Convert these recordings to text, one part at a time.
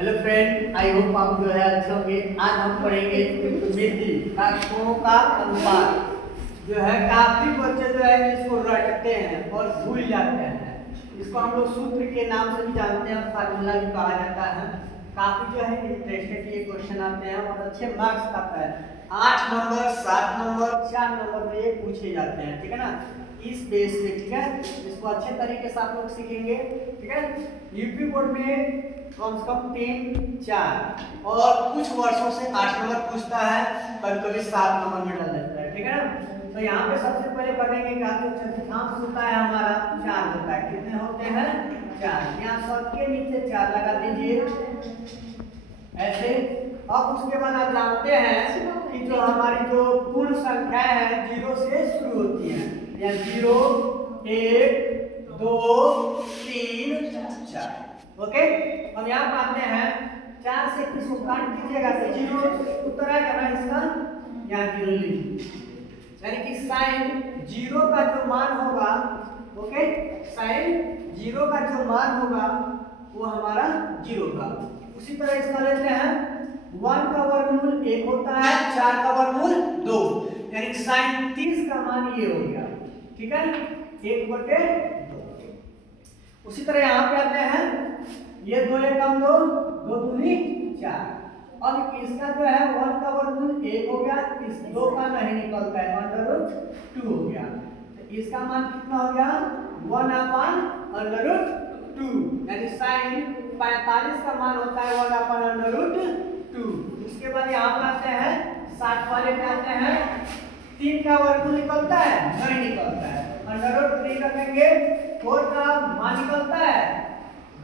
Hello friend, I hope आप जो है अच्छे होंगे। आज हम पढ़ेंगे मिति का कोणों का अनुपात। जो है काफी बच्चे जो है इसको रटते हैं और भूल जाते हैं। इसको हम लोग सूत्र के नाम से भी जानते हैं, फार्मूला भी कहा जाता है। काफी जो है इंटरेस्टेड ये क्वेश्चन आते हैं और अच्छे मार्क्स आता है। 8 नंबर, 7 नंबर, 4 नंबर में ये पूछे जाते हैं, ठीक है ना। इस बेस पे, ठीक है, इसको अच्छे तरीके से आप लोग सीखेंगे, ठीक है। यूपी बोर्ड में कम से कम 3, 4 और कुछ वर्षों से 8 नंबर पूछता है, कभी कभी 7 नंबर में डाल देता है, ठीक है ना। तो यहाँ पे सबसे पहले पढ़ेंगे क्या चतुर्थांश होता है हमारा 4 होता है। कितने होते हैं? 4। यहाँ सबके नीचे 4 लगा दीजिए ऐसे। अब उसके बाद आप जानते हैं कि जो हमारी जो पूर्ण संख्या है 0 से शुरू होती है, या 0, 1, 2, 3, 4। ओके, अब यहाँ पर आते हैं 4 से किसको काट कीजिएगा तो 0 उत्तर आएगा ना इसका, यहाँ 0 लीजिए। यानी कि साइन 0 का जो मान होगा, ओके, साइन 0 का जो मान होगा वो हमारा 0 का। उसी तरह इसका लेते हैं 1 का वर्गमूल 1 होता है, 4 का वर्गमूल 2, यानी साइन 30 का मान ये हो गया, ठीक है, 1/2। उसी तरह यहाँ पे आते हैं, ये 2 एकम 2, 2 दूनी 4। अब इसका जो है 1 का वर्गमूल 1 हो गया, इस 2 का नहीं निकलता है, √2 हो गया। तो इसका मान कितना हो गया? 1/√2, यानी साइन 45 का मान होता है 1/√2। उसके बाद यहाँ पर आते हैं 60 वाले पे आते हैं, 3 का वर्गमूल निकलता है? नहीं निकलता है, √3 रखेंगे, 4 का मान निकलता है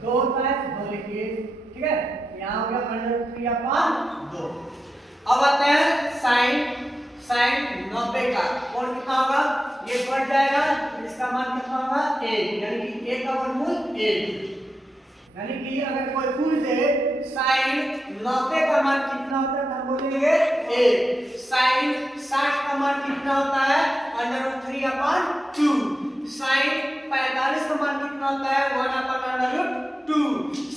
2 होता है, 2 लिखिए, ठीक है। यहाँ हो गया √3/2। अब आते हैं साइन 90 का कौन कितना होगा? ये बढ़ जाएगा, इसका मान कितना होगा? 1, यानी कि 1 का वर्गमूल 1। यानी कि अगर कोई पूछ दे साइन 90 का मान कितना होता है तो हम बोलेंगे 1। साइन 60 का मान कितना होता है? √3/2। साइन 45 का मान कितना होता है? 1/√2।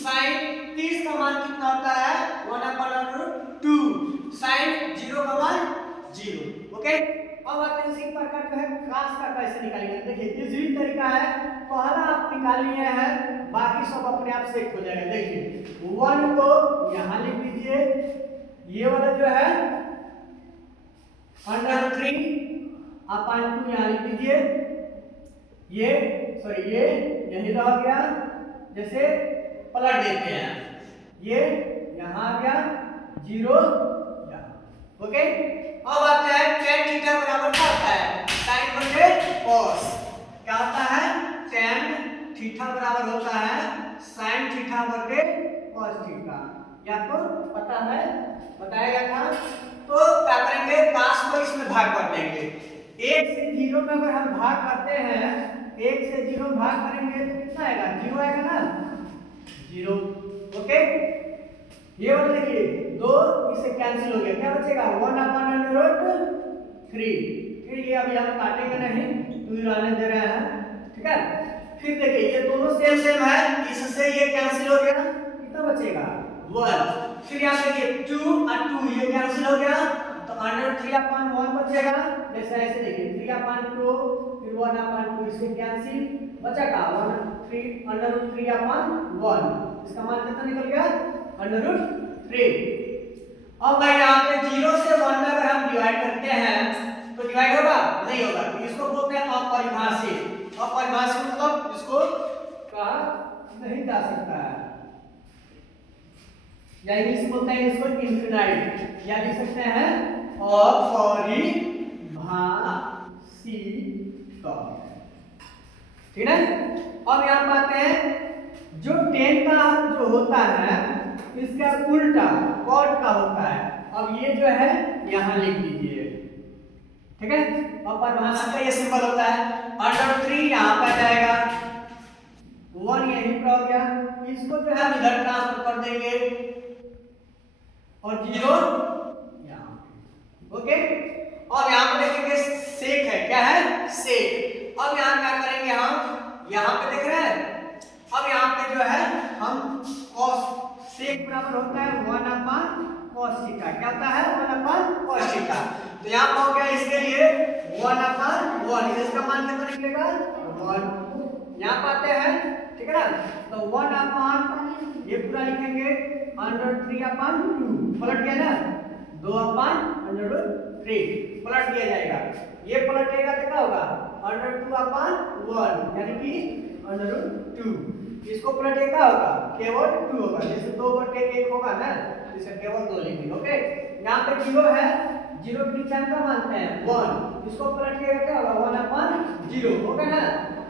साइन 30 का मान कितना होता है? 1/√2। साइन 0 का मान 0। ओके, अब आते हैं इसी प्रकार जो है कास का कैसे निकालेंगे। देखिए इजी तरीका है, पहला आप निकाल लिए हैं, बाकी सब अपने आप सेट हो जाएगा। देखिए 1 को यहाँ लिख दीजिए, ये वाला जो है √3/2 यहाँ लिख दीजिए, ये यही रह गया, जैसे पलट देते हैं, ये यहाँ आ गया 0 यहाँ। ओके, अब आते हैं tan थीटा बराबर क्या होता है? sin/cos। क्या होता है? tan थीटा बराबर होता है sin थीटा/cos थीटा। या तो पता है, बताया गया था। तो क्या करेंगे? cos को इसमें भाग कर देंगे। 1 से 0 में अगर हम भाग करते हैं, 1 से 0 भाग करेंगे तो कितना आएगा? 0 आएगा ना, 0। ओके, ये वाला देखिए 2 इससे कैंसिल हो गया, क्या बचेगा? 1/√3। फिर ये अभी हम काटेंगे नहीं, 2 रहने दे रहे हैं, ठीक है। फिर देखिए ये दोनों सेम है, इससे ये कैंसिल हो गया, कितना बचेगा? 1। फिर यहाँ देखिए 2 और 2 ये कैंसिल हो गया, तो √3/1 बचेगा। जैसे ऐसे देखिए 3/2, फिर 1/2, इससे कैंसिल बचेगा √3/1। इसका मान कितना निकल गया? √3। अब भाई यहाँ पे 0 से 1 में अगर हम डिवाइड करते हैं तो डिवाइड होगा? नहीं होगा। तो इसको बोलते हैं अपरिभाषित। अपरिभाषित मतलब इसको कहा नहीं जा सकता है, या इंग्लिश में बोलते हैं इसको इनफिनाइट, या लिख सकते हैं अपरिभाषित, ठीक है। अब यहाँ पे आते हैं, जो tan का जो होता है इसका उल्टा cot का होता है। अब ये जो है यहाँ लिख दीजिए, ठीक है। अब परिभाषा का ये सिंबल होता है, √3 यहाँ पर जाएगा, 1 यहीं पर हो गया, इसको जो है हम इधर ट्रांसफर कर देंगे और 0 यहाँ। ओके, अब यहाँ पे देखेंगे सेक है, क्या है? सेक। अब यहाँ क्या करेंगे हम? यहाँ पे देख रहे हैं, अब यहाँ पे जो है हम cos एक बराबर होता है 1/cos थीटा। क्या होता है 1/cos थीटा। तो यहाँ पर हो गया इसके लिए 1/1, इसका मान कितना निकलेगा 1। यहाँ पर आते हैं, ठीक है ना, तो 1/, ये पूरा लिखेंगे √3/2, पलट गया ना, 2/√3 पलट दिया जाएगा। ये पलटेगा तो क्या होगा √2/1, यानी कि √2। इसको पलटे क्या होगा केवल 2 होगा, जैसे 2/1 होगा ना, इसका केवल 2 लिखेंगे। ओके, यहाँ पे 0 है, 0 के नीचे हम क्या मानते हैं 1, इसको पलटिएगा क्या होगा 1/0 होगा ना।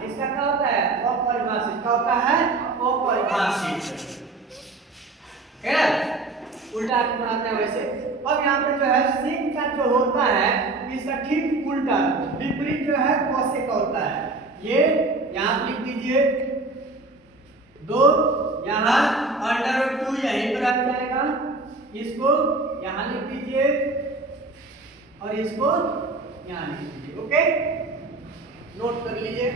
इसका क्या होता है अपरिभाषित, क्या होता है अपरिभाषित, है ना, उल्टा बनाते हैं वैसे। अब यहाँ पे जो है sin का जो होता है इसका ठीक उल्टा विपरीत जो है cosec का होता है। ये यहाँ लिख दीजिए 2, यहाँ √2 यहीं पर आ जाएगा, इसको यहाँ लिख दीजिए और इसको यहाँ लिख दीजिए। ओके, नोट कर लीजिए।